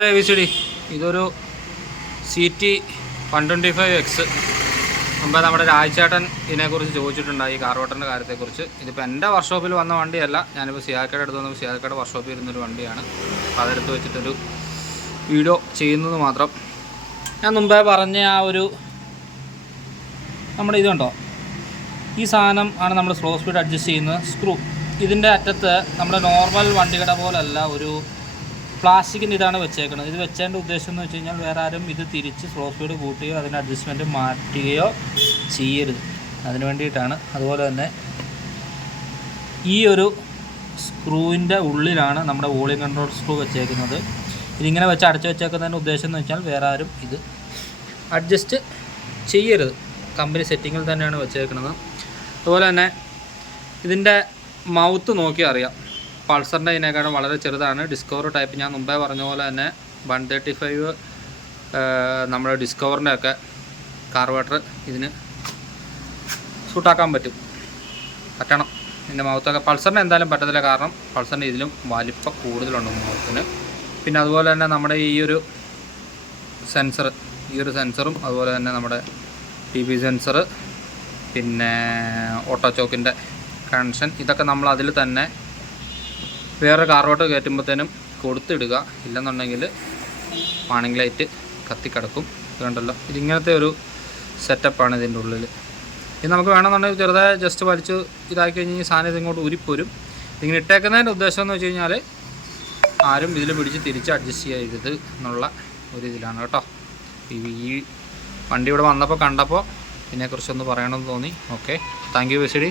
വിസിഡി ഇതൊരു CT125X. മുമ്പ് നമ്മുടെ രാജചേട്ടൻ ഇതിനെക്കുറിച്ച് ചോദിച്ചിട്ടുണ്ടായി, ഈ കാർവോട്ടറിൻ്റെ കാര്യത്തെക്കുറിച്ച്. ഇതിപ്പോൾ എൻ്റെ വർക്ക്ഷോപ്പിൽ വന്ന വണ്ടിയല്ല, ഞാനിപ്പോൾ സിയാക്കയുടെ അടുത്ത് വന്നപ്പോൾ സിയാക്കയുടെ വർക്ക്ഷോപ്പിൽ ഇരുന്നൊരു വണ്ടിയാണ്. അപ്പോൾ അതെടുത്ത് വെച്ചിട്ടൊരു വീഡിയോ ചെയ്യുന്നത് മാത്രം. ഞാൻ മുമ്പേ പറഞ്ഞ ആ ഒരു നമ്മുടെ ഇതുണ്ടോ, ഈ സാധനം ആണ് നമ്മൾ സ്ലോ സ്പീഡ് അഡ്ജസ്റ്റ് ചെയ്യുന്ന സ്ക്രൂ. ഇതിൻ്റെ അറ്റത്ത് നമ്മുടെ നോർമൽ വണ്ടികളുടെ പോലല്ല, ഒരു പ്ലാസ്റ്റിക്കിൻ്റെ ഇതാണ് വെച്ചേക്കുന്നത്. ഇത് വെച്ചതിൻ്റെ ഉദ്ദേശം എന്ന് വെച്ച് കഴിഞ്ഞാൽ വേറെ ആരും ഇത് തിരിച്ച് സ്ലോ സ്പീഡ് കൂട്ടുകയോ അതിൻ്റെ അഡ്ജസ്റ്റ്മെൻറ്റ് മാറ്റുകയോ ചെയ്യരുത്, അതിന് വേണ്ടിയിട്ടാണ്. അതുപോലെ തന്നെ ഈ ഒരു സ്ക്രൂവിൻ്റെ ഉള്ളിലാണ് നമ്മുടെ വോളിയം കൺട്രോൾ സ്ക്രൂ വെച്ചേക്കുന്നത്. ഇതിങ്ങനെ വെച്ച് അടച്ചു വെച്ചേക്കുന്നതിൻ്റെ ഉദ്ദേശം എന്ന് വെച്ചാൽ വേറെ ആരും ഇത് അഡ്ജസ്റ്റ് ചെയ്യരുത്, കമ്പനി സെറ്റിങ്ങിൽ തന്നെയാണ് വെച്ചേക്കുന്നത്. അതുപോലെ തന്നെ ഇതിൻ്റെ മൗത്ത് നോക്കി അറിയാം, പൾസറിൻ്റെ ഇതിനേക്കാളും വളരെ ചെറുതാണ്. ഡിസ്കവർ ടൈപ്പ്, ഞാൻ മുമ്പേ പറഞ്ഞ പോലെ തന്നെ 135 നമ്മുടെ ഡിസ്കവറിൻ്റെ ഒക്കെ കാർബറേറ്റർ ഇതിന് സൂട്ടാക്കാൻ പറ്റണം. ഇതിൻ്റെ മൗത്തൊക്കെ പൾസറിന് എന്തായാലും പറ്റത്തില്ല, കാരണം പൾസറിൻ്റെ ഇതിലും വലിപ്പം കൂടുതലുണ്ട് മൗത്തിന്. പിന്നെ അതുപോലെ തന്നെ നമ്മുടെ ഈ ഒരു സെൻസറും അതുപോലെ തന്നെ നമ്മുടെ TP സെൻസർ, പിന്നെ ഓട്ടോ ചോക്കിൻ്റെ കണക്ഷൻ, ഇതൊക്കെ നമ്മൾ അതിൽ തന്നെ വേറെ കാർബറേറ്റർ കയറ്റുമ്പോഴത്തേനും കൊടുത്തിടുക. ഇല്ലെന്നുണ്ടെങ്കിൽ വാണിംഗ് ലൈറ്റ് കത്തിക്കിടക്കും. ഇതുണ്ടല്ലോ, ഇതിങ്ങനത്തെ ഒരു സെറ്റപ്പാണ് ഇതിൻ്റെ ഉള്ളിൽ. ഇത് നമുക്ക് വേണമെന്നുണ്ടെങ്കിൽ ചെറുതായി ജസ്റ്റ് വലിച്ച് ഇതാക്കി കഴിഞ്ഞാൽ ഈ സാധനം ഇതിങ്ങോട്ട് ഉരിപ്പോരും. ഇങ്ങനെ ഇട്ടേക്കുന്നതിൻ്റെ ഉദ്ദേശം എന്ന് വെച്ച് കഴിഞ്ഞാൽ ആരും ഇതിൽ പിടിച്ച് തിരിച്ച് അഡ്ജസ്റ്റ് ചെയ്യരുത് എന്നുള്ള ഒരു ഇതിലാണ് കേട്ടോ. ഈ വണ്ടി ഇവിടെ വന്നപ്പോൾ കണ്ടപ്പോൾ ഇതിനെക്കുറിച്ചൊന്ന് പറയണമെന്ന് തോന്നി. Okay, thank you വിസിഡി.